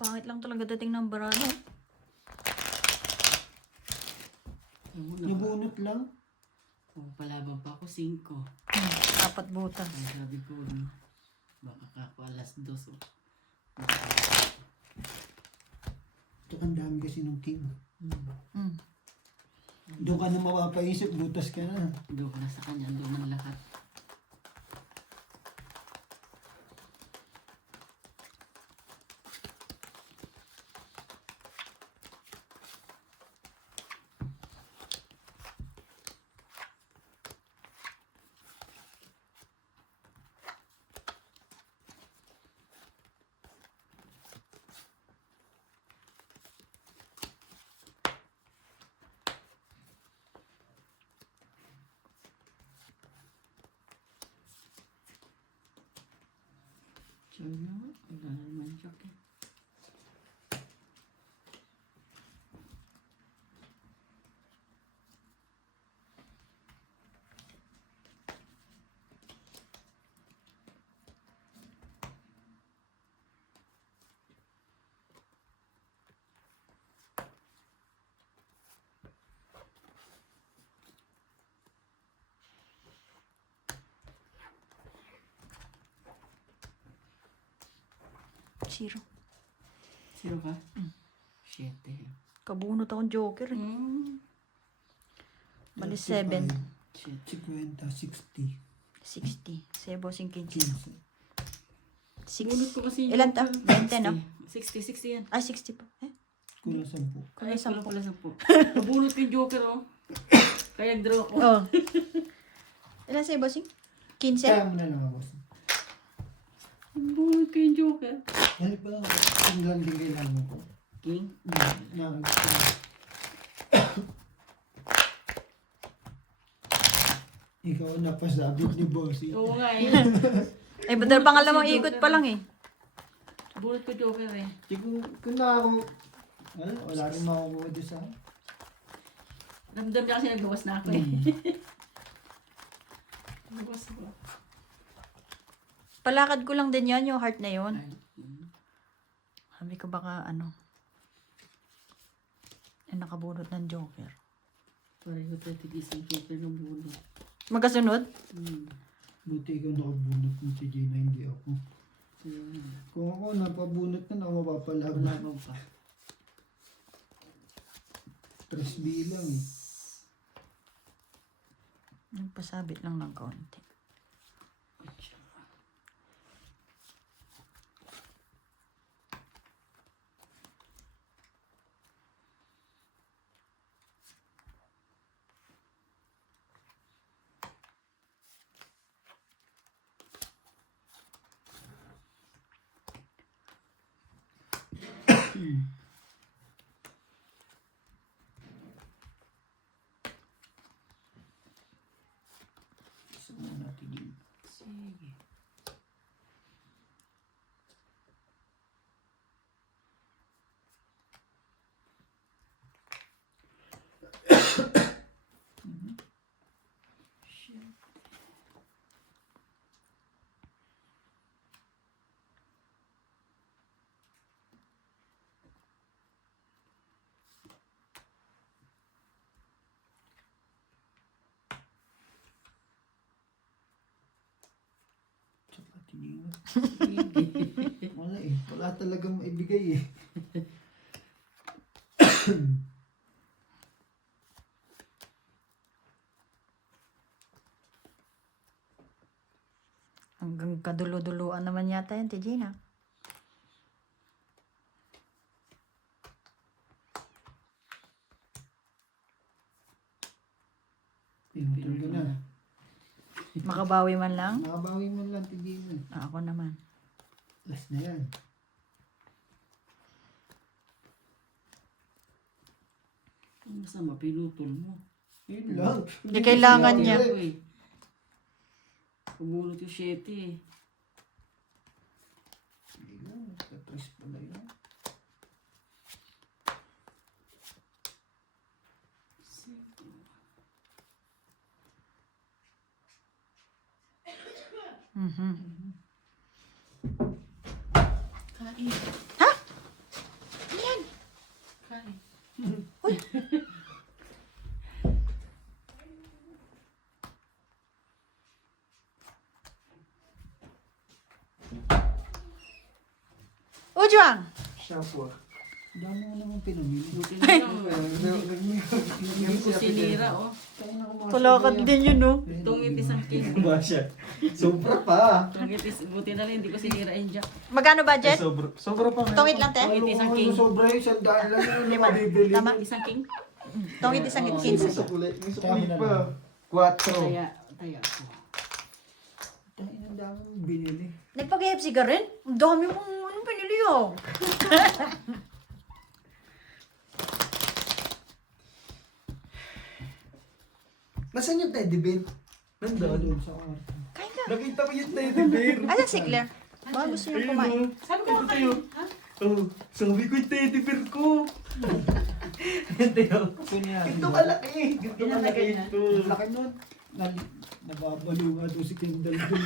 Pangit lang talaga dating ng barano. Nabunot lang. Palaban pa ako 5. 4 butas. Ang sabi ko, baka kako alas 2. Ito ang dami kasi ng king. Mm. Doon ka na mapapaisip, butas ka na. Doon ko na sa kanya, doon man lahat. Diyan na, wala na naman siya. Zero. 0 ka? 7. Kabunot akong joker eh. Bali 7. 50, 60. 60. Sebo, 15. 15. Bunot ko kasi Ilan ta? 20 no? 60 yan. Ay, 60 pa. Eh? Kulang 10. Ay, kulang pala 10. Nabunot ko yung joker, oh. Kaya draw ko. Oh. Ilan sebo, 15? Kaya mo na lang, boss. Nabunot ko yung joker. Ano pa lang, kung lang din kailangan mo ko. King? Ikaw ang napasabit ni Bossy. Oo nga eh. Ay, ba't pangalawang ikot pa lang eh. Bunot ko joker eh. Kung na ako, wala rin makukuha doon sa... Ramdam niya kasi nagbawas na ako eh. Nagbawas ako. Palakad ko lang din yan, yung heart na yun. Ay, Sabi ko baka ano. Ay, nakabunot ng joker. pareho tayo tigising joker ng bunot. Magkasunod? Buti ikaw nakabunot mo si Gina, hindi ako. Ayun. Kung ako napabunot na, ako mapapalaban. Wala pa. 3 bilang eh. Nagpasabit lang ng konti. Gusto mo natin yun. Sige. Tsaka tinina. Wala eh. Wala talagang maibigay eh. Hanggang kadulo-duluan naman yata yan, Tijina. Pinutol ko na. Makabawi man lang. Makabawi mo lang, tigil. Ako naman. Last na yan. Ang masama, pinutol mo. Yun lang. Hindi kailangan niya. Ako eh. Pumunot yung 7 eh. Hindi lang. Tatris pala yun. Mhm. Kain. Ha? Ujuang! Siya po. Dami mo naman pinamili. Buti na lang. Hindi ko sinira, oh. Kulakad din yun, no? Tungit isang king. Ba siya? Sobra pa. Buti na lang, hindi ko sinira yung jack. Magkano budget? Sobra pa. Tungit lang, te? Tungit isang king. Sobra yung sandaan lang yun. Lima. Mabibili. Tama? Isang king? Tungit isang Oo. 15. May sukulit pa. 4. Taya ko. Dahil ang dami mong binili. Nagpag-KFC ka rin? Ang dami mong anong pinili, oh. Nasaan yung teddy bear? Nandun sa kwarto. Kain ka. Nakita ko yung teddy bear. Ayan si Claire. Baka gusto niyo kumain. Sabi ko kayo. Oh, sabi ko yung teddy bear ko. Ito kalaki. Ito kalaki ito. Laki nun. Nababaliw nga doon si Kendall dun.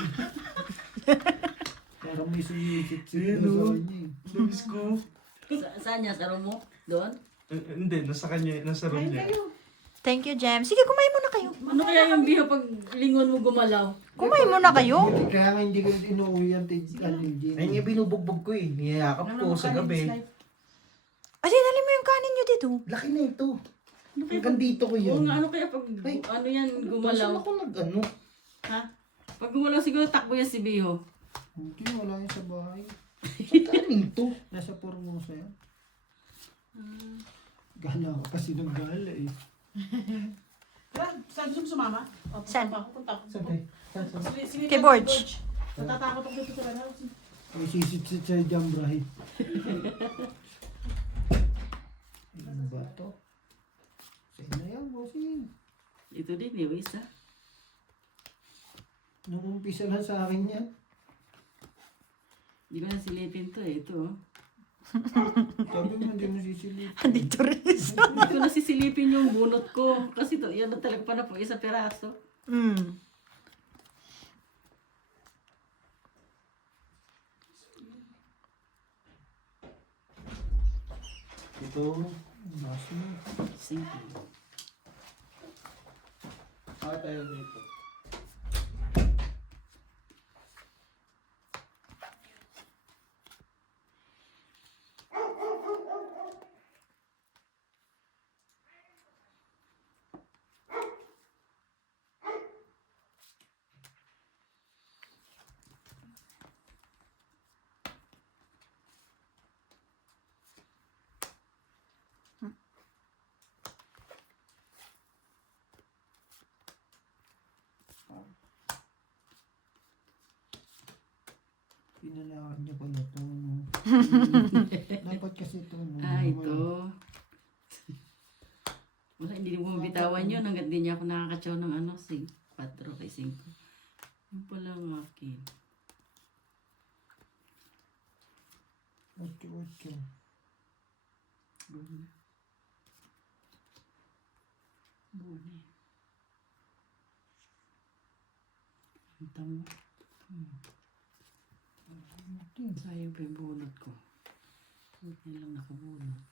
Parang may sumisit-sit na sa kanya eh. Namiss ko. Saan niya? Sa room mo? Doon? Hindi, nasa kanya, nasa room niya. Thank you, Jem. Sige, kumain muna kayo. Ano kaya yung biho pag lingon mo gumalaw? Kumain muna kayo. Kaya nga hindi ko inuwi yung Ay, nga binubugbog ko eh. Niyayakap ko sa gabi. Ate, dali mo yung kanin nyo dito. Laki na ito. Ano kaya Hanggang dito ko Oo yun. nga, ano kaya pag Ay, ano yan Saan gumalaw? ako nag-ano? Ha? Pag gumalaw siguro takbo yan si Biho. Hindi, wala yun sa bahay. Saan galing to? Nasa Formosa yan. Gala ka kasi ng gala eh. Saan gusto mo sumama? Saan? Punta ako. Saan tayo? Saan? Kay Borge. Natatakot ako dito sa warehouse. May sisit-sit sa Jambrahi. Ano ba to? Sa'yo na yan, bossing. Ito din, yung isa. Nung umpisa lang sa akin yan. Hindi ko na silipin to eh. Ito. Oh. Sabi mo, hindi mo sisilip. Dito rin. Hindi ko na sisilipin yung bunot ko. Kasi to, yan na talaga pa na po isa peraso. Hmm. Ito. Baso mo. Simple. Ah, tayo dito. Pinalakad niya pala ito. No? Dapat kasi ito. No? Ah, ito. Wala, hindi mo bitawan yun hanggat di niya ako nakakatsaw ng ano, 4 kay 5. Yung pala ang akin. 8-8. Bune. Bune. Ang tamo. Sayang pa yung bunot ko. Buti na lang nakabunot.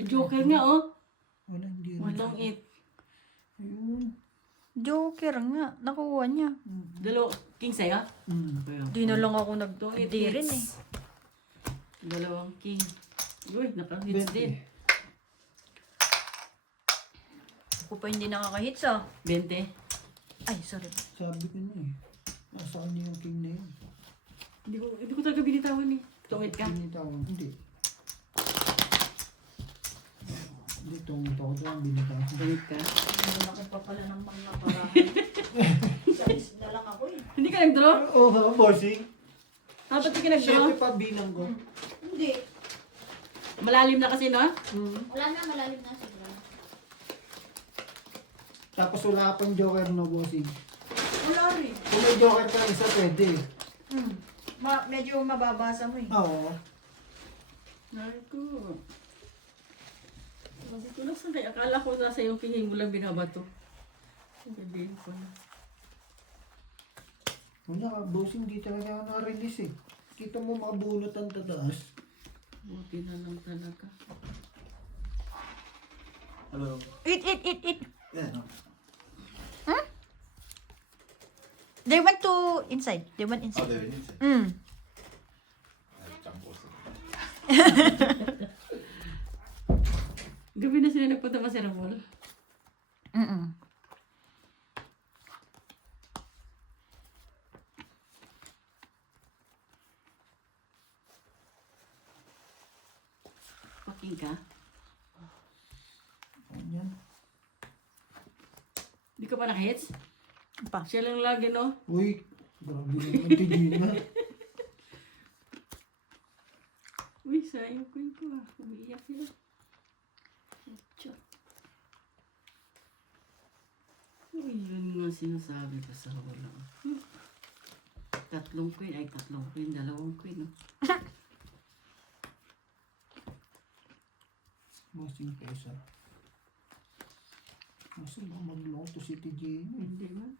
Joker nga oh. Wala, hindi rin. Walang it. Ayun. Joker nga. Nakuha niya. King sa'yo? Di na lang ako Don't it nag-di rin eh. hits. Dalawang king. Uy, naka-hits 20. din. Ako pa hindi nakaka-hits ah. 20. Ay, sorry. Sabi ko na eh. Nasa kanya yung king na yun. Hindi ko talaga binitawan eh. Tungit ka. Binitawan. Hindi. Hindi, tumit ako doon. Binitawan. Tungit ka. Malaki pa pala ng mga parahan. Sa na lang ako eh. Hindi ka nag-draw? Oo, oh, bossing. Dapat di ka nag-draw? Siyempre pa bilang ko. Hindi. Malalim na kasi, no? Wala na, malalim na siguro. Tapos wala pang joker no, bossing. Wala rin. Kung may joker ka isa, pwede. Medyo mababasa mo eh. Oo. Narko. Kasi tulog sa kaya. Akala ko nasa yung pingin mo lang binabato. Sabihin ko na. Wala ka, boss, hindi talaga ako na-release eh. Kita mo makabunot ang tataas. Buti na lang talaga. Hello. Eat. Yan. They went to inside. They went inside. there it is. Mm. Gabi na sila nagpunta pa sa Ramol. Mm-mm. Paking ka. Yan. Di ka pa nakahits? Pa. Siya lang lagi, no? Uy, grabe naman ti Gina. Uy, sayang ko yun ko ah. Umiiyak sila. Tiyo. Uy, yun nga sinasabi ko sa wala. Tatlong queen, dalawang queen. No? Masing pesa. Masing magloko to si TJ. Hindi man.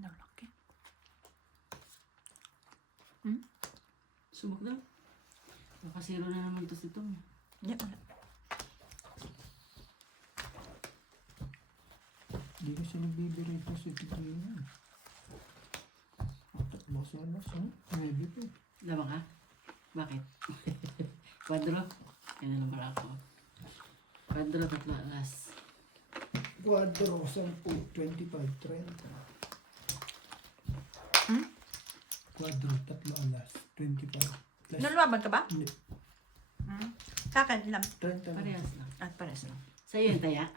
Nalaki. Subok daw. Baka zero na naman to si Tom. Yeah, wala. Hindi kasi nagbibiro ito si TJ. Tatlo sa alas, ha? Maybe po. Lama ka? Bakit? Kwadro? Yan na naman ako. Kwadro, tatlo alas. Quadro, 10, 25, 30. Quadro, tatlo alas, 25. Plus, Nalaban ka ba? Hindi, Kakan lang. 30 lang. Parehas lang. At pares lang. Sa'yo yung taya?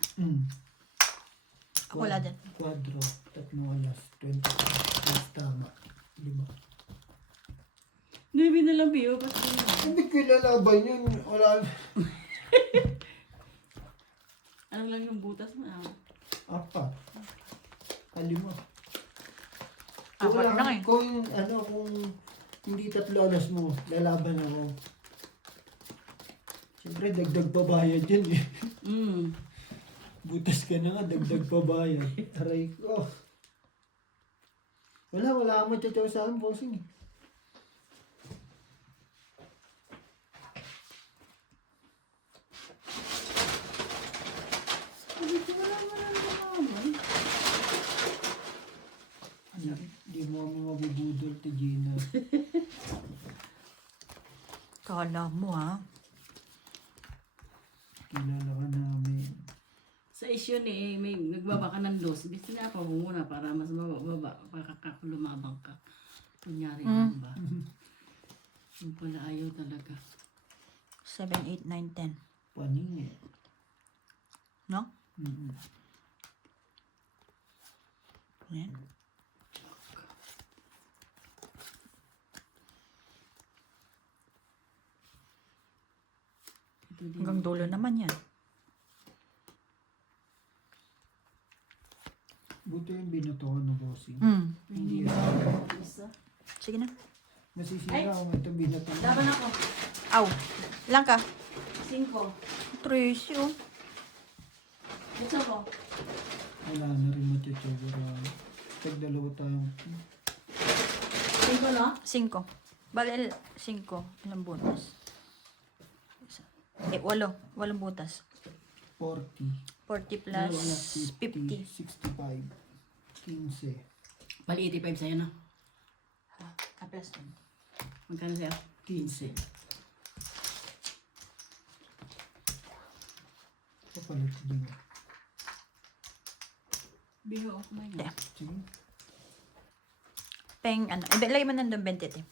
Ako wala din. Quadro, tatlo alas, 25. Plus tama. 5. Nubi na lang, Pio. Ba't yun? Hindi ko ilalaban yun. Wala. Ano lang yung butas mo? Ah. 4. 5. Apat lang eh. Kung hindi tatlo alas mo, lalaban ako. Siyempre, dagdag pabayad yun eh. Butas ka na nga, dagdag pabayad. Aray ko. Wala akong matataw sa akin, bossing eh. Hindi mo kami mabubudol, Gina. Kala mo ha. Kilala ka namin. Sa issue ni may nagbaba ka ng loss. Gusto niya pa muna para mas mababa. Para lumabang ka. Kunyari lang ba? Yung pala ayaw talaga. 7, 8, 9, 10. Paning eh. No? Mm-mm. Yan. Ito din. Hanggang dulo naman yan. Buti yung binatawan na bossing. Hindi ba? Isa. Sige na. Nasisira ako ito binatawan. Laban ako. Aw. Ilang ka? 5. Tracy oh. Gusto mo? Wala na rin matitsura. Tag-dalawa tayong 5 na? 5. Bale, 5. Ilang butas? 8 butas. 40. 40 plus 50. 65. 15. Bali 85 sa'yo, no? Plus Magkano sa'yo? 15. Ito pala ito din. Biro ako na yun. Sige. Peng, ano. Lagay mo nandun 20.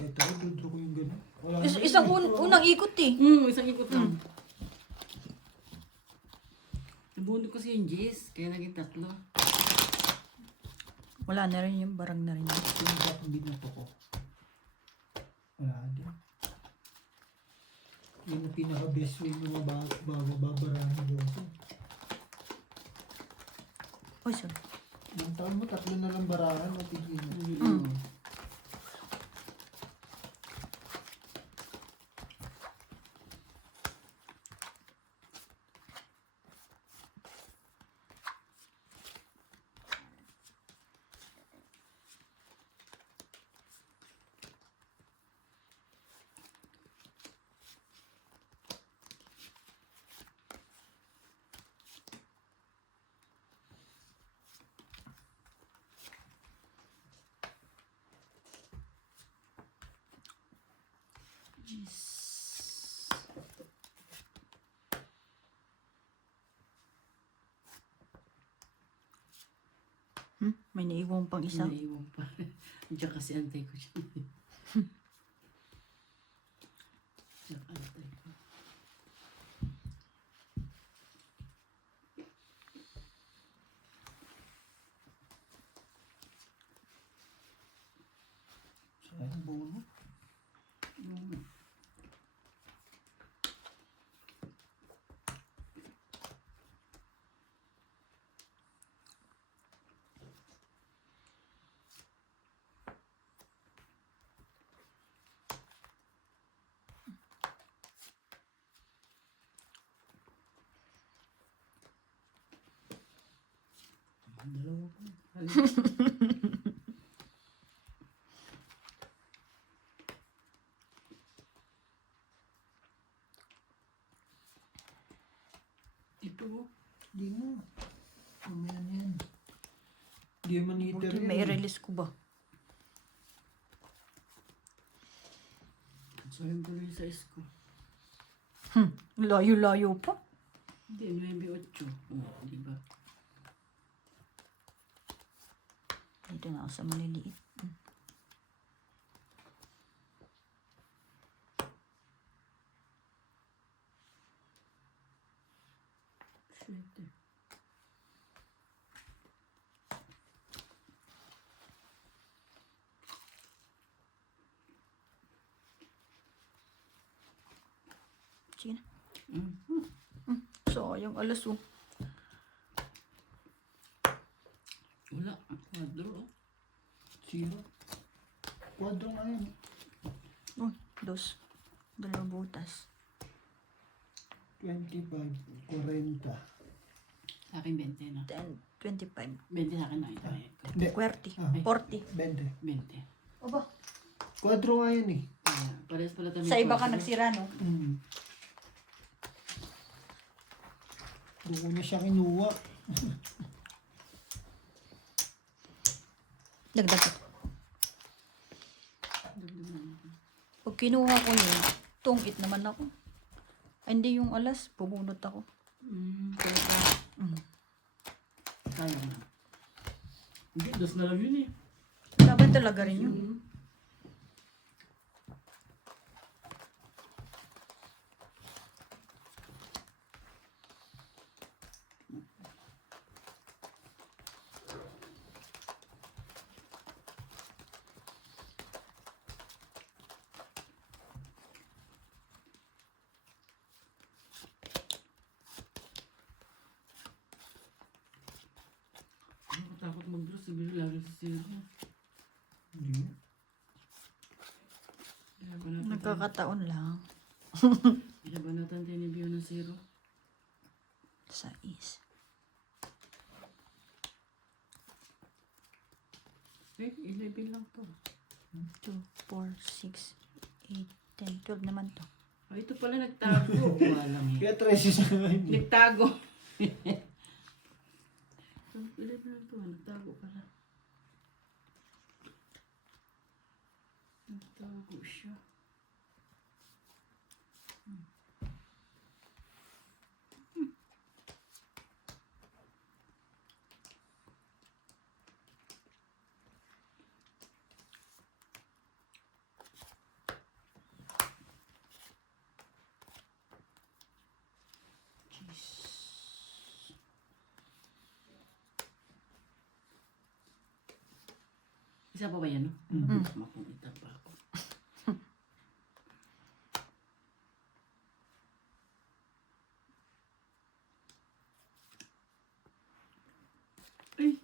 Ito, dudro ko yung gano'n. Wala na. Isang unang ikot eh. Isang ikot lang. Nabunod ko si yung Jis, kaya naging 3. Wala na rin yung barang na rin. Yung dapat binato ko. Wala din. Yun ang pinaka-best way ng mga babarahan doon. Uy, sorry. Ang taon mo, 3 na lang barahan, matigil na. Mm. May naiwan pang isa. Naiwan pa. Diyan kasi antay ko siya. Diyan antay ko. Sayang bono. Dalawa pa. Ito oh. Di mo. Mamaya na yan. Di man heater Buti yan. may release ko ba? Sayang tuloy sa isko. Layo-layo pa. Hindi, 9-8. Oo, di ba? Dito na ako sa maliliit. Swerte. Sige na. Mm. Sayang alas oh. Wala. Quadro. Oh. 0. Kwadro nga yan. Oh, dos. Dalawang butas. 25, 40. Sa akin 20 na. 10, 25. 20 sa akin na ito. Hindi, 40. Ah. 40. 20. 20. Aba, Kwadro nga yan eh. Parehas pala tayo. sa iba ka nagsira, no? Doon ko na siya kinuha. Dagdag ko. Pag kinuha ko yun, tungit naman ako. Ay, hindi yung alas, pumunot ako. Kaya ka. Kaya na. Hindi, dos na lang yun eh. Laban talaga rin yun. Takot mag-draw, siguro lalo sa zero. Hindi. Kaya ba natin Nagkakataon lang. kaya ba natin tinibyo ng zero? Sa is. Eh, 11 lang to. 2, 4, 6, 8, 10, 12 naman to. Ah, ito pala nagtago. Walang eh. Kaya 13 sa akin. Nagtago. 11 lang to, nagtago pala. Nagtago siya. Isa pa ba yan, no? Mm. Mapungitan pa ako. Ay!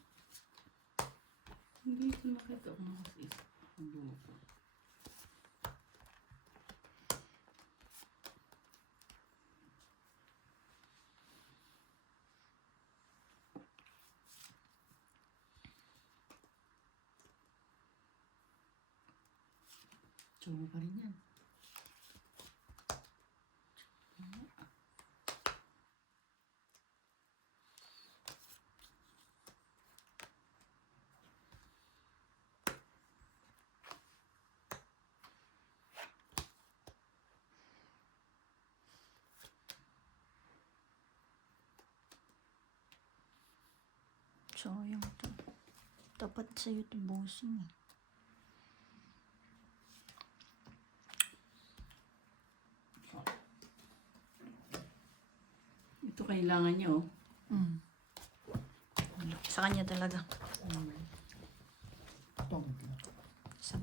Hindi ko nakita kung nakasiisa. Ang buko. Tsugo pa rin yan. Sayang to. Tapat sa'yo ito bossing eh. Ito kailangan niya, oh. Mm. Sa kanya talaga. Tong. 10.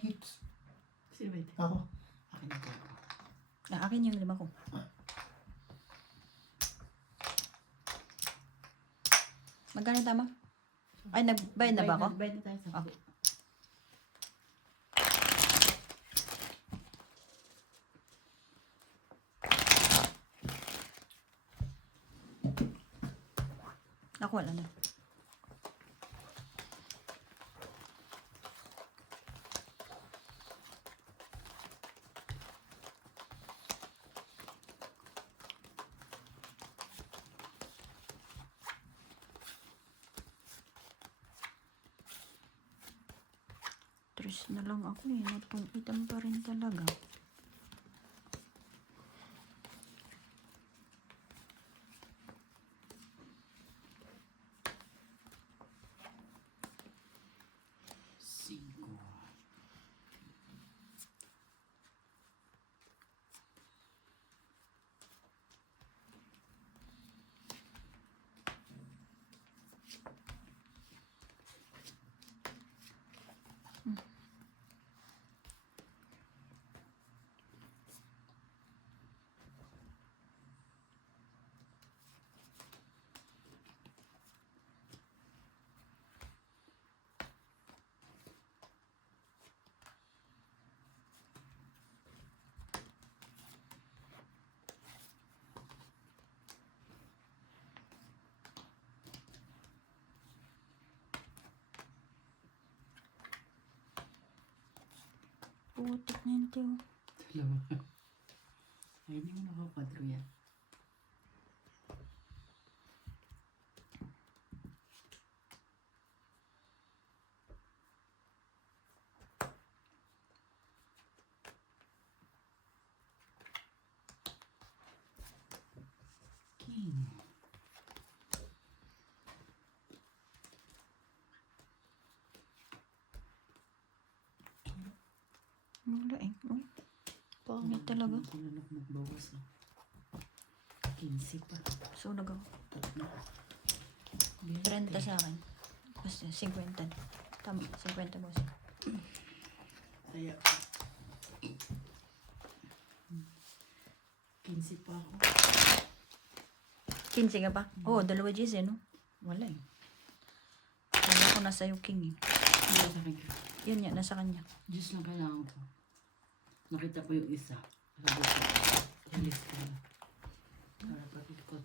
Hits. Sino ba ito? Ako. Akin ito. Akin yung 5 ko. Magkano tama? Ay, nagbayad na ba ako? Bayad na tayo sa Okay. Ako wala na. Tres na lang ako eh. Napungitan pa rin talaga. Siguro. Putik na yun, Teo. Dalawa. Ay, hindi mo nakakwadro yan. King. Wala eh. Uy, pangit talaga. Sinunok magbawas, no? 15 pa. So, nagawa. 30 sa akin. Basta, 50. Tama, 50 boss. Kaya, 15 pa ako. 15 ka pa? Oo, 2 G's eh, no? Wala eh. Wala ko nasa yung king eh. Hindi sa akin. Yun yan, nasa kanya. Diyos lang kailangan ko. Nakita ko yung isa. Sabi ko, release ko na. Para pag-ikot.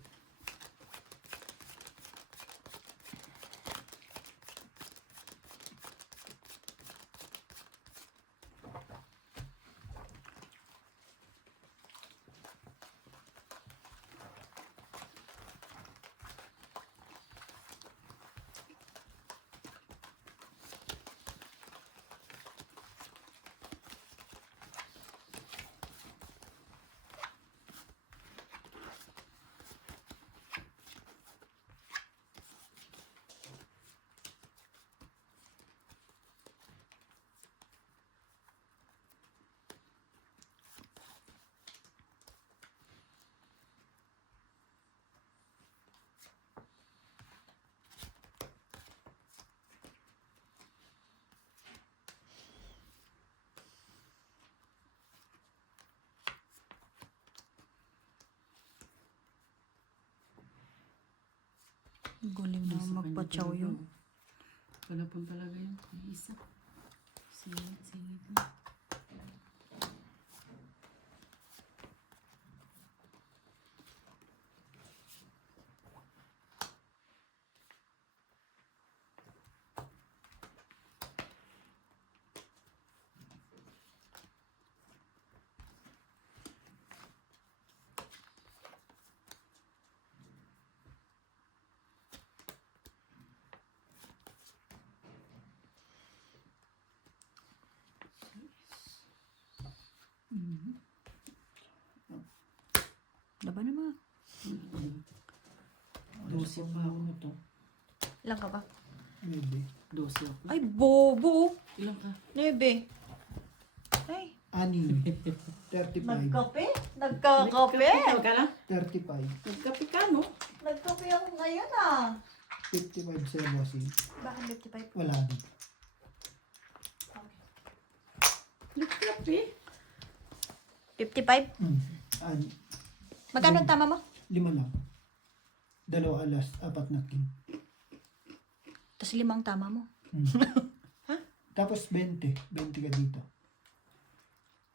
Galing na magpa-chow yun. Kalapon talaga yun. Isa. Singit na. Laban naman. 12 pa ako. Ano to? Ilang ka ba? Maybe. 12 ako. Ay, bobo. Ilang ka? 9. Ay, 6. 35. Nagkape? nagkakape. Ikaw ka lang? 35. Nagkape ka, no? Nagkape ako ngayon ah. 55 sa bossing. Bakit 55? Wala din. Nagkape? 55? Magkano ang tama mo? 5 lang. 2 alas, 4 na king. Tapos 5 ang tama mo. Tapos 20. 20 ka dito.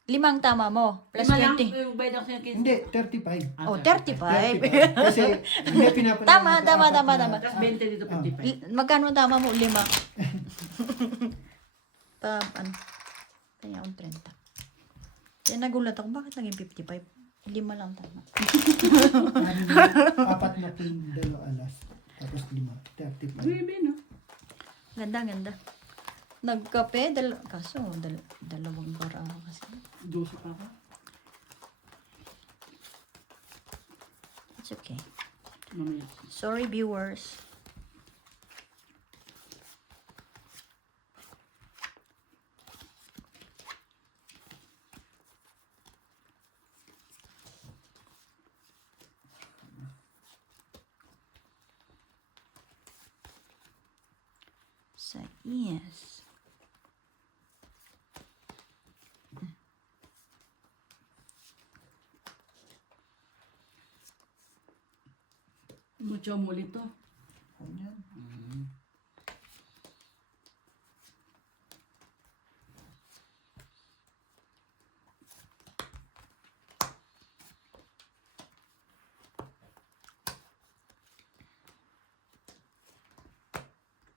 5 ang tama mo. Plus Lima lang, 20. yung bayad ako sa'yo. Hindi, 35. Oh, 35. 35. Kasi hindi pinapansin. Tama. Tapos 20 dito, 55. Magkano ang tama mo? 5. Ano? Kaya akong 30. Kaya nagulat ako, bakit naging 55? 5 lang tama. 4 na king, 2 alas. Tapos 5. 35. Baby, no? Ganda. Nagkape, kaso dalawang bara kasi. 12 pa ako. It's okay. Mamaya. Sorry, viewers. Yes. Mucho mo ulit to. Ano yan?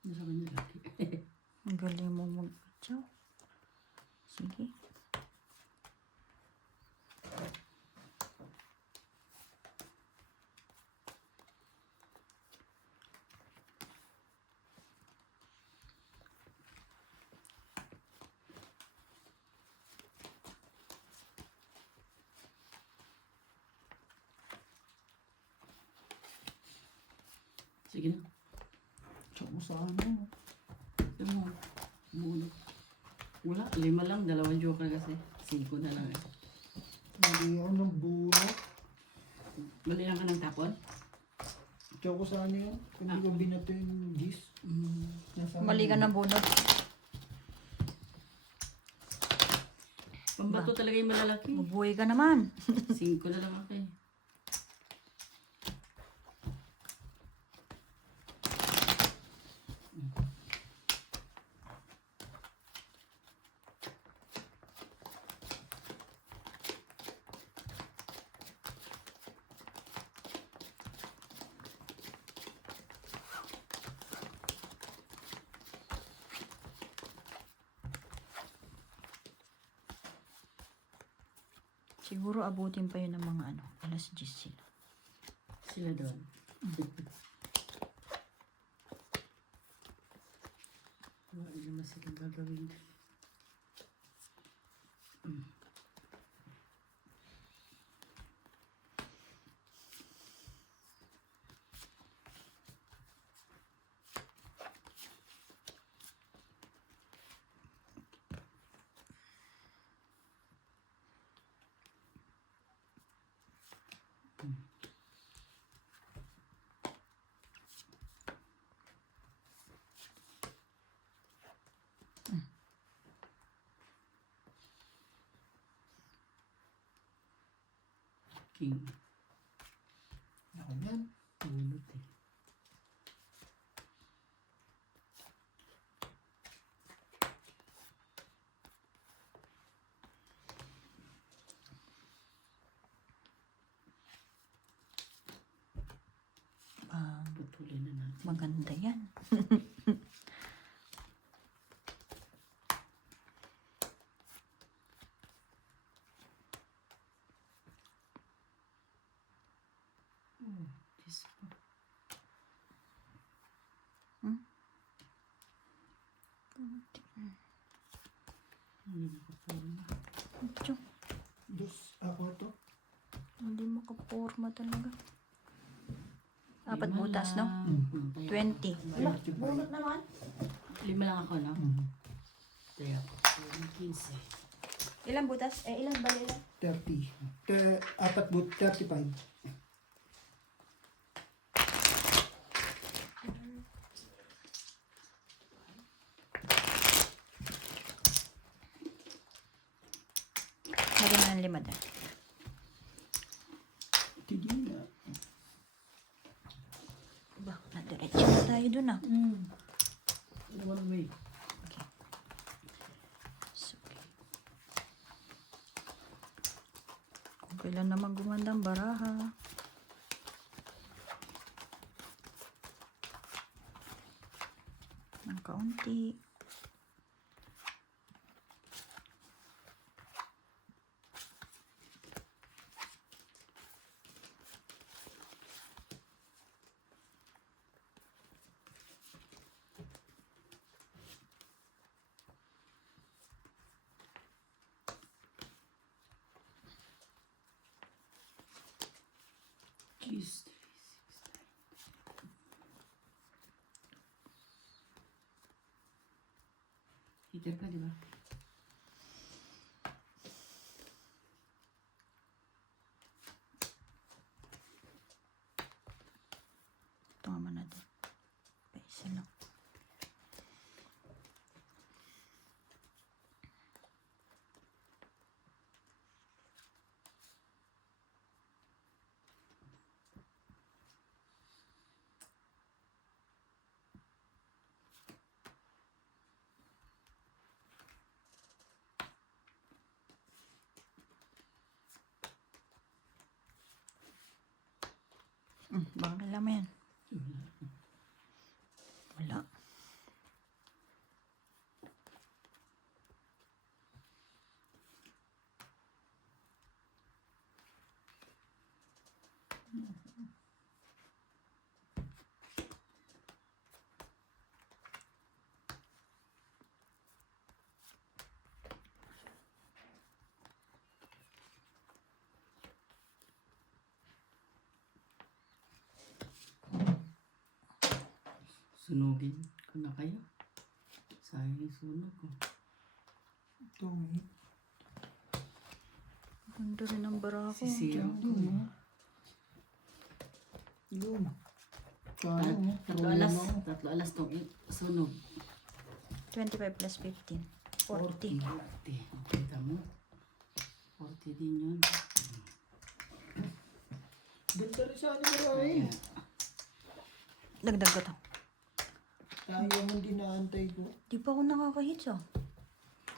Ano sa kanya lagi? Ang galing mo mag-chow. Sige. Sige na. Tsaka sa ano? Sabi mo, bunot. Wala, 5 lang. 2 joker kasi. 5 na lang eh. Hindi ako ng bunot. Mali lang ka ng tapon? Tsaka sa ano yan? Kung hindi ko binato yung gis. Nasa Mali ka ng bunot. Pambato talaga yung malalaki. Mabuhay ka naman. 5 na lang ako eh. Siguro abutin pa yun ng mga alas 10 sila. Sila doon. Wala naman silang gagawin. King. Ako yan. Bunot eh. Maganda yan. Diyos ko. Hindi makaporma. Medyo, Dos, ako to. hindi makaporma talaga. Apat Lima butas, no? lang. Tayo. 20. Wala, bunot naman. 5 lang ako, no? Tayo ako. 15. Ilang butas? Ilan ba ilan? 30. Apat 35. Lagyan mo ng 5 dyan. Hindi na. Ba, nadiretso na tayo dun ah. One way. So, kung kailan naman gumanda ang baraha. Ng kaunti. Jeez. Heater ka, di ba? Ito naman natin. Paisa lang. Baka kailangan mo yan. Wala. Sunugin ko na kayo. Sayang yung sunog ko. Ito eh. Ganda rin ang baraha ko. Sisira ko. Yun. Kaya Tatlo alas tong sunog. 25 plus 15. 40. 40. Kita mo? 40 din yun. Ganda rin sa ano marami. Dagdag ko to. Tayo mo din naantay ko. Di pa ako nakakahits ah.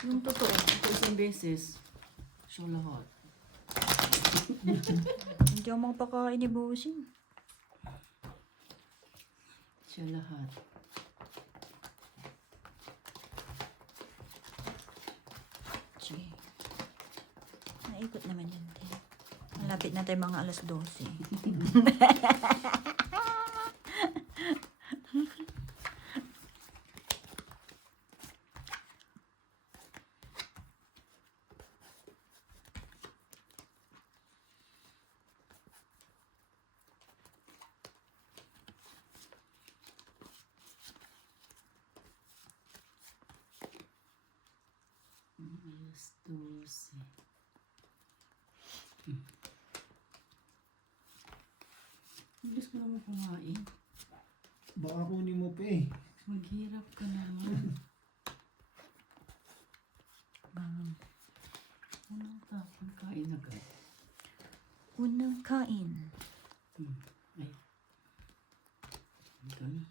Yung totoo. Ito isang beses. Siya lahat. Hindi ako makapakain ni Bossing. Siya lahat. Sige. Naikot naman yan din. Malapit na tayo mga alas 12. Alas 12. Bilis ko naman kumain. Baka kunin mo pa eh. Maghirap ka naman. Unang tapon, kain agad. Unang kain. Ay. Ito na.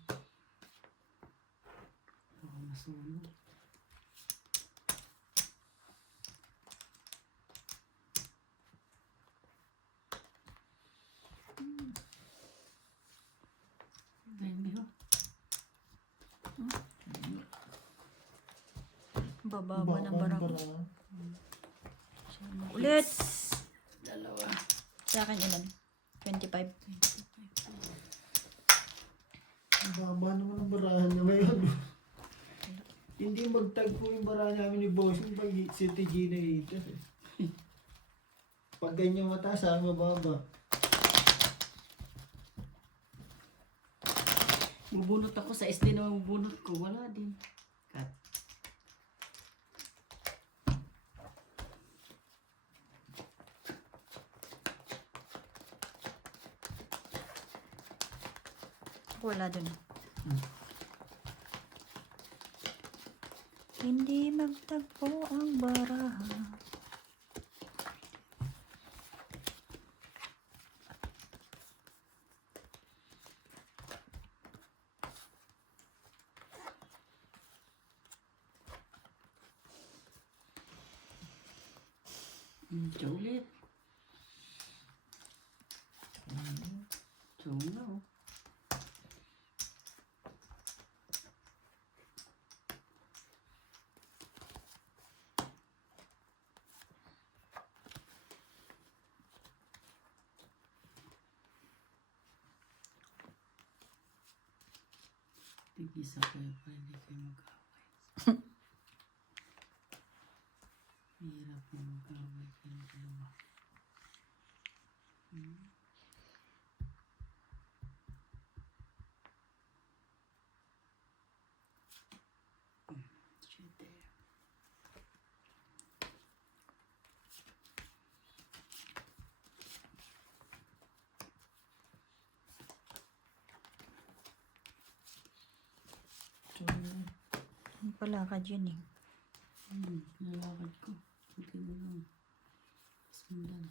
Baka masunog. Dahil di ba? bababa ng Baba bara ko. bara. Ulit! Dalawa. Sa akin ilan? 25. Ang baba naman ang barahan na ngayon. Hindi magtagpo yung barahan namin ni Bossing pag si Gina Hitas eh. Pag ganyan mataas, saan mababa? Bubunot ako sa SD na bubunot ko. Wala din. Cut. Wala dun. Hindi magtagpo ang baraha. Siya ulit. Siya na oh. Tigisa kayo para hindi kayo mag-away. Hirap na mag-away kayo dalawa. Shit there. Ang palakad yun eh. Nalakad ko. Kunti na lang. Bismillah na.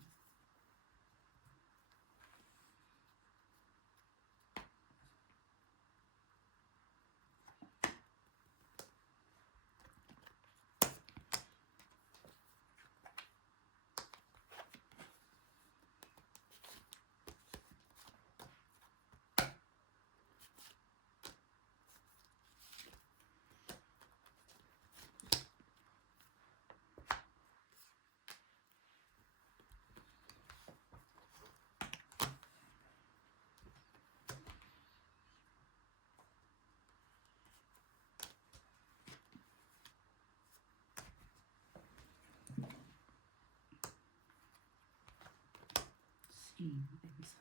Bisa.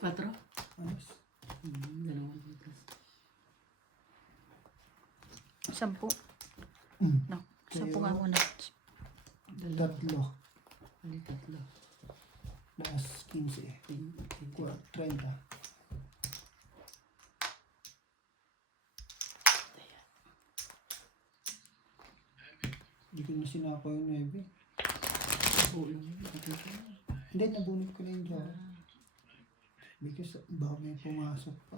Patro? Ayos. Dalawang butas. 10. No, 10 nga muna. Tatlo. Bali tatlo. Plus 15. 30. Hindi ko na sinako yung 9. Oo lang yun. Patro ko. Hindi, nabunot ko na yung jaw. Because baka may pumasok pa.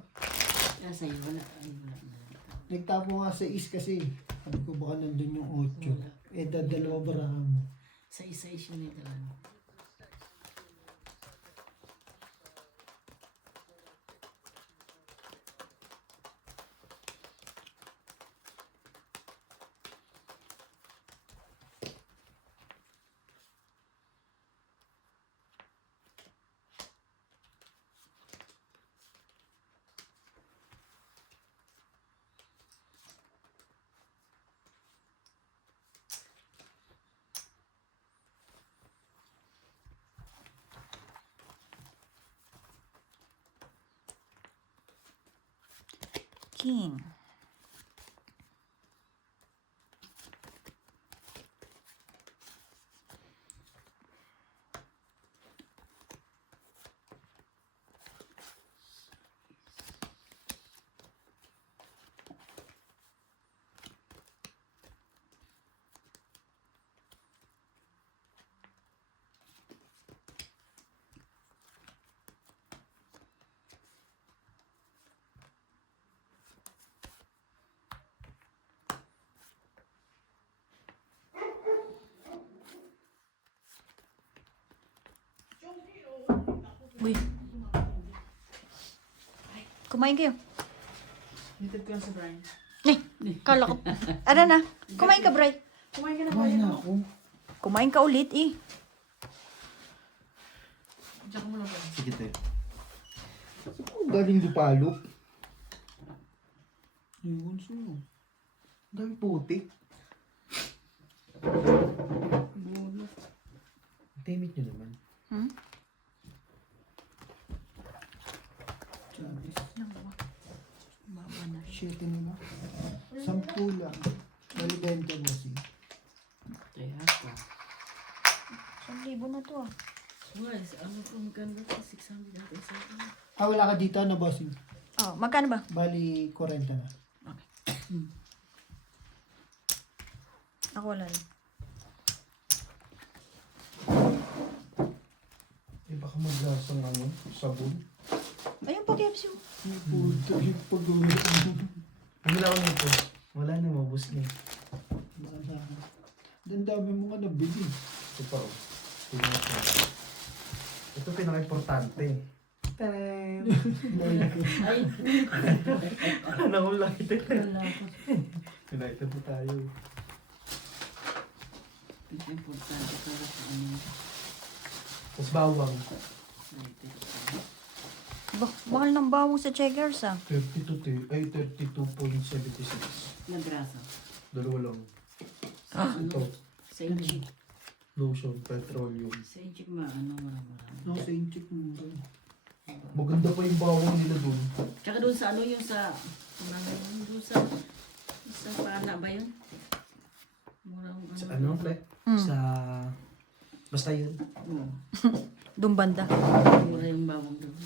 Kaya sa'yo wala. Ay, wala na. Nagtapo nga sa is kasi. Sabi ko baka nandun yung 8. Wala. Eh, dalawa barahan mo. Sa isa-is yun yung dalawa. King. Uy. Kumain kayo. Litid ko lang sa Brian. Eh, kala ko. Ano na? Kumain ka, Bray. Kumain ka na ba? Kumain na ako. Kumain ka ulit eh. Diyan ka muna ba? Sige, te. Saan galing Lupalop? Yun, sino? Ang daming putik. Timid nyo naman. Hmm? Chavez. Baba na. 7 na ba? 10 lang. Malibenta mo si. Kaya ako. 1,000 na to ah. Guys, ano kung ganda sa 600 natin sa akin? Ah, wala ka dito na bossing. Oh, magkano ba? Bali, 40 na. Ako wala rin. Eh, baka maglasang ano, sabon. Ayun pa, KFC. Ay, puto yung pag-uwi. Wala ko nito. Wala na, mabus na eh. Ang dami mo nga nabili. Ito pa, oh. Tingnan natin. Ito pinaka-importante. Taran! Ay, Ano ko lighter? wala ko. Lighter po tayo. Ito importante para sa ano. Tapos bawang. Mahal ng bawang sa Checkers ah. 32, ay 32.76. Nagrasa. Dalawa lang. Ito, Sa inchik. lotion, petroleum. Sa inchik ano, marami. Ako sa inchik mo. Maganda pa yung bawang nila dun. Tsaka doon sa ano yung sa, doon sa pana ba yun? Murang Sa ano, Fle? Sa... Basta yun. Oo. Doon banda. Mura yung bawang doon.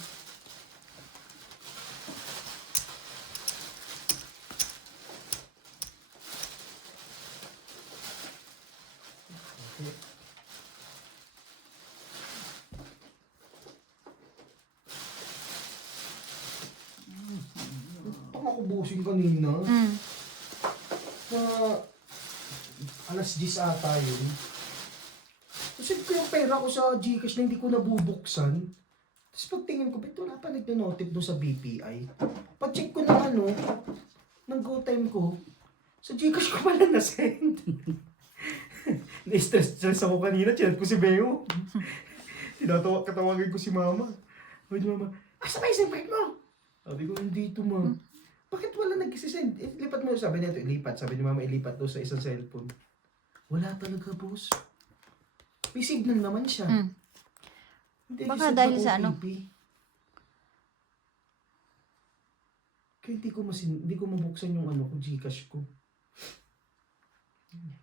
Tama ko busing kanina. Mm. Na... Alas 10 ata yun. Kasi ko yung pera ko sa Gcash na hindi ko nabubuksan. Tapos pagtingin ko, ba't wala pa nag-notif doon sa BPI? Pag-check ko ng ano, ng go time ko, sa Gcash ko pala na-send. Na-stress ako kanina, chinat ko si Beo. Katawagin ko si Mama. Sabi ni Mama, asa ba yung SIM mo? Sabi ko, hindi ito ma. Bakit wala nag-send? Ilipat mo, sabi niya ito, ilipat. Sabi ni Mama, ilipat doon sa isang cellphone. Wala talaga, boss. May signal naman siya. Mm. Hindi, Baka isip dahil na sa ano? OTP. Kaya hindi ko mabuksan yung ano ko, Gcash ko.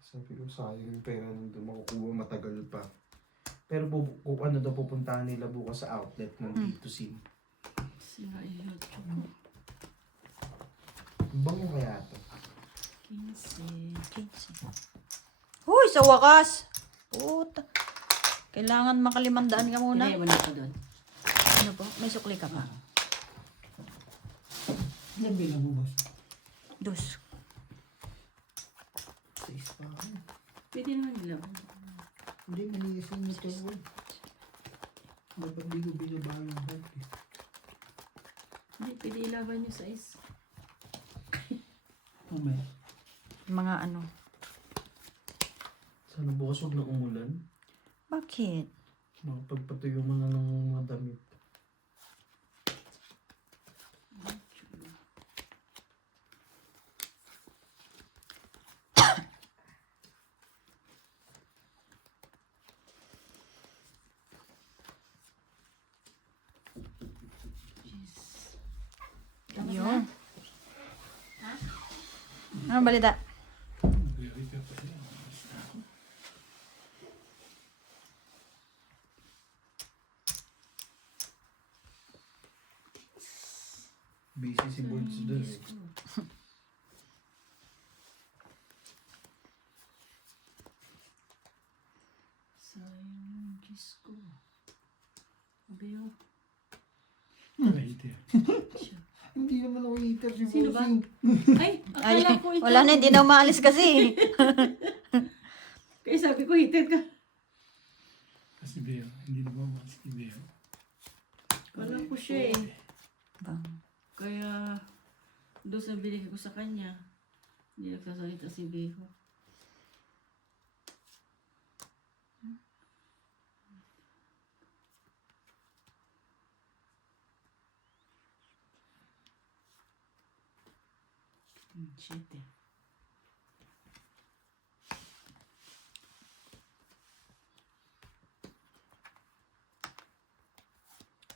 Sabi ko, sayang yung pera nandun, makukuha matagal pa. Pero kung ano daw pupuntahan nila bukas sa outlet ng D2C. Sira yung YouTube. Bango kaya ito? 15. Huy, sa wakas! Puta. Kailangan makalimandaan ka muna. Hindi, wala ka doon. Ano po? May sukli ka pa? Ilan bilang mo, boss? Dos. 6 pa ako. Pwede naman nila. Hindi, manilis yung ito ko. Dapat di ko binabahan ng heart eh. Hindi, pwede ilaban nyo sa is. Mamaya. Mga ano. Sana bukas huwag na umulan. Bakit? Makapagpatuyo mo na ng mga damit. Yun. Ano balita? Busy si Boards doon eh. Sayang yung kiss ko. Sabi yun. Hindi naman ako hater si Sino ba? bossing. Ay, Ay, akala ko ito. wala na, hindi na umaalis kasi. Kaya sabi ko, hited ka. Kasi Beo, hindi na ba si Beo? Kala ko siya eh. Bang. Kaya doon sa binigay ko sa kanya, hindi nagsasalita si Beho. Shit eh.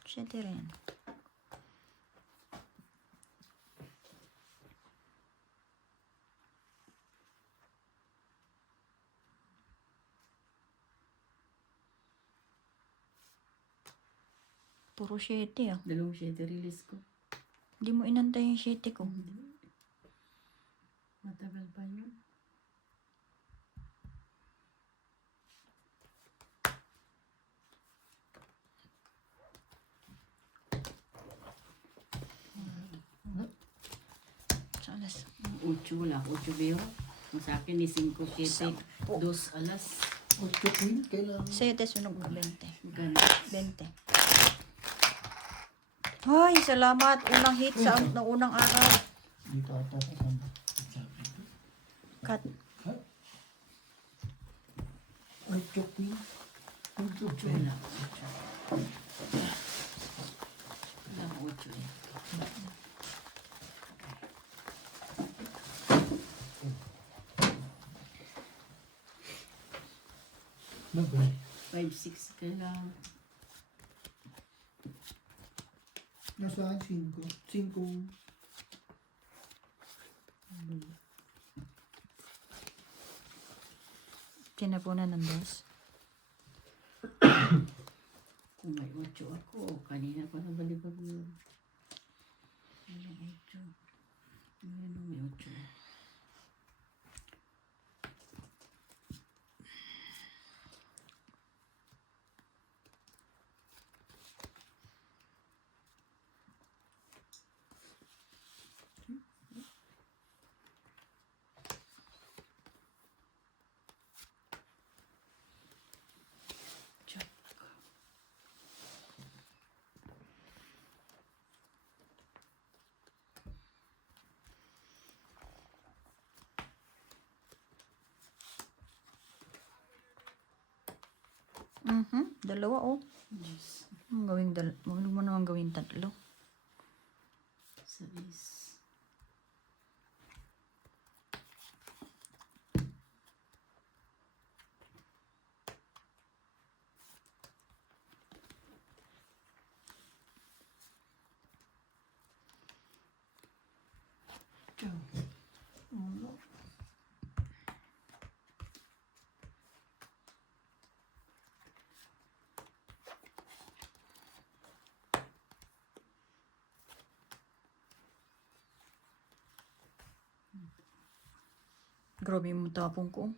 Siyete rin. Puro siyete ah. 2 release ko. Hindi mo inantay yung siyete ko. Matagal pa yun. Sa alas. 8 wala. 8 Beho. Ang sa akin ni 5, 7, 2 alas. 8 queen, kailangan. Siyete sunog mo 20. Ganun. 20. Ay, salamat. Unang hit sa unang araw. Dito ata sa samba. Cut. 8 queen. 8 queen. Wala. Wala ko 8 eh. Nagay. 5, 6 kailangan. Nasaan 5? 5. Tinapunan ng dos. Kung may 8 ako, kanina pa nabalibag yun. Ano 8? Ano may 8? Dalawa oh. Yes. Huwag mo naman gawing 3. 6. Grabe yung tapong ko.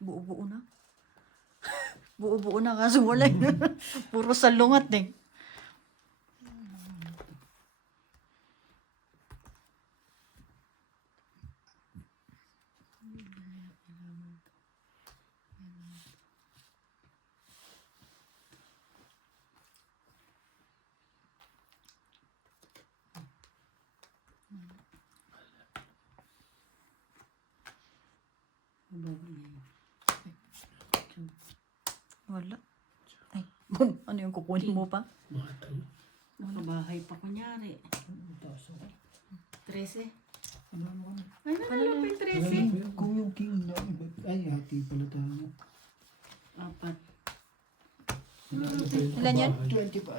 Buo-buo na. Buo-buo na kaso wala. Puro salungat eh. Wala. Ay, ano yung kukunin mo pa? Nakabahay pa kunyari. 13. Ano mo? Ay, nanalo pa yung 13. Kung yung king na, ay, hati pala tayo. 4. Ilan yan? 25.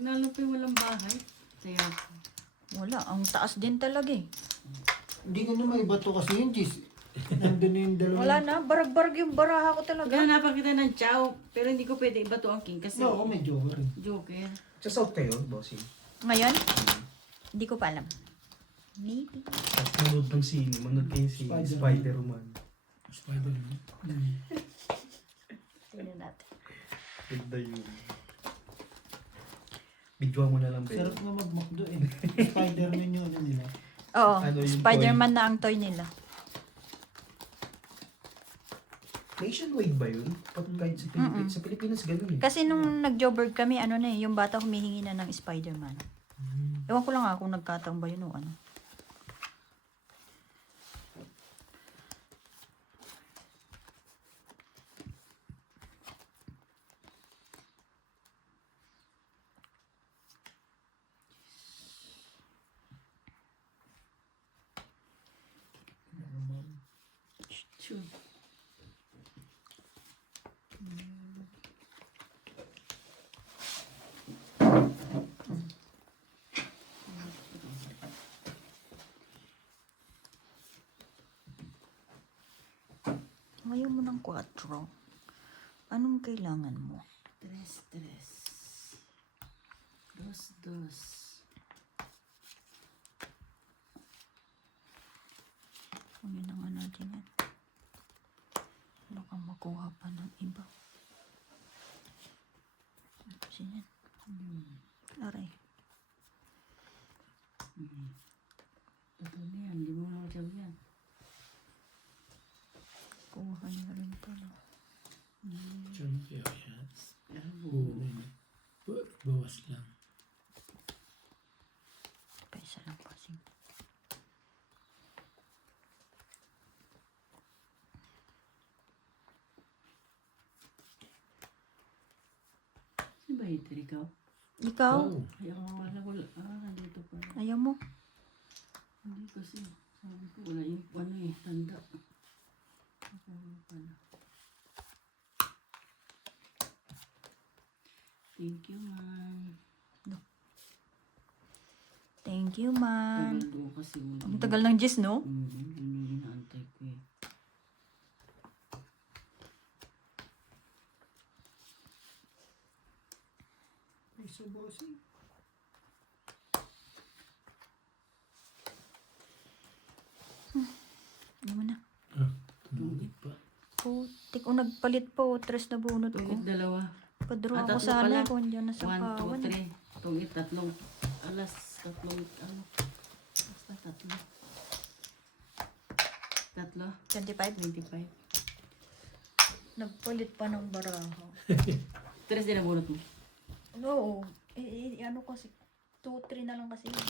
Nanalo pa yung walang bahay. Kaya, Wala. Ang taas din talaga eh. Hindi ko na may bato kasi yung Gis. Nandun yung dalawa. Wala na. Barag-barag yung baraha ko talaga. ganapan kita ng chow. Pero hindi ko pwede iba to ang king kasi No, may joker rin. joker. Sa south kayo, bossing? Ngayon? Hindi ko pa alam. Maybe. At manood ng sine, manood kayo si Spider-Man. Spider-Man. Spider-Man. Tingnan natin. Ganda yun. Videoan mo na lang, Ben. Sarap nga mag-McDo eh. Spider-Man yung ano nila. Oo, Ano yung Spider-Man na ang toy nila. Nationwide ba yun? Kahit sa Pilipinas, sa Pilipinas ganun eh. Kasi nung nag-Joburg kami, ano na eh, yung bata humihingi na ng Spider-Man. Ewan ko lang nga kung nagkataon ba yun o ano. Sure. Ngayon mo ng 4. Anong kailangan mo? 3. 2. Kunin na nga natin yan. Ano kang makuha pa ng iba? Kasi yan. Aray. Ito na yan, hindi mo na masyado yan. Kuha niya rin pala. Champion yan. Ano? Bawas lang. Paisa lang kasi. Sino ba ito, ikaw? Ikaw? Ay, ako wala ko. Nandito pa. Ayaw mo? Hindi kasi. Sabi ko, wala yung ano eh, tanda. Ako pala. Thank you, man. Thank you, man. Tagal ko kasi. Ang tagal ng Jess, no? Yun yung inaantay ko eh. Ay, so bossing. Ano mo na? Tumulit pa. Putik, o nagpalit po. 3 na bunot ko. Tungit dalawa. Padro Ah, ako tatlo sana pala. kung dyan na sa 1, 2, kawan. 3. Tungit, 3. Alas, 3. Ano? Basta 3. 3. 25. 25. Nagpalit pa ng baraha. 3 din ang bunot mo. Oo. Ano kasi, 2, 3 na lang kasi yun.